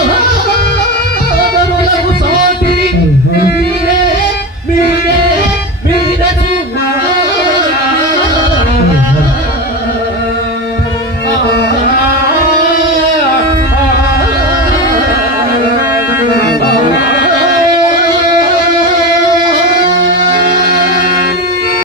Oh,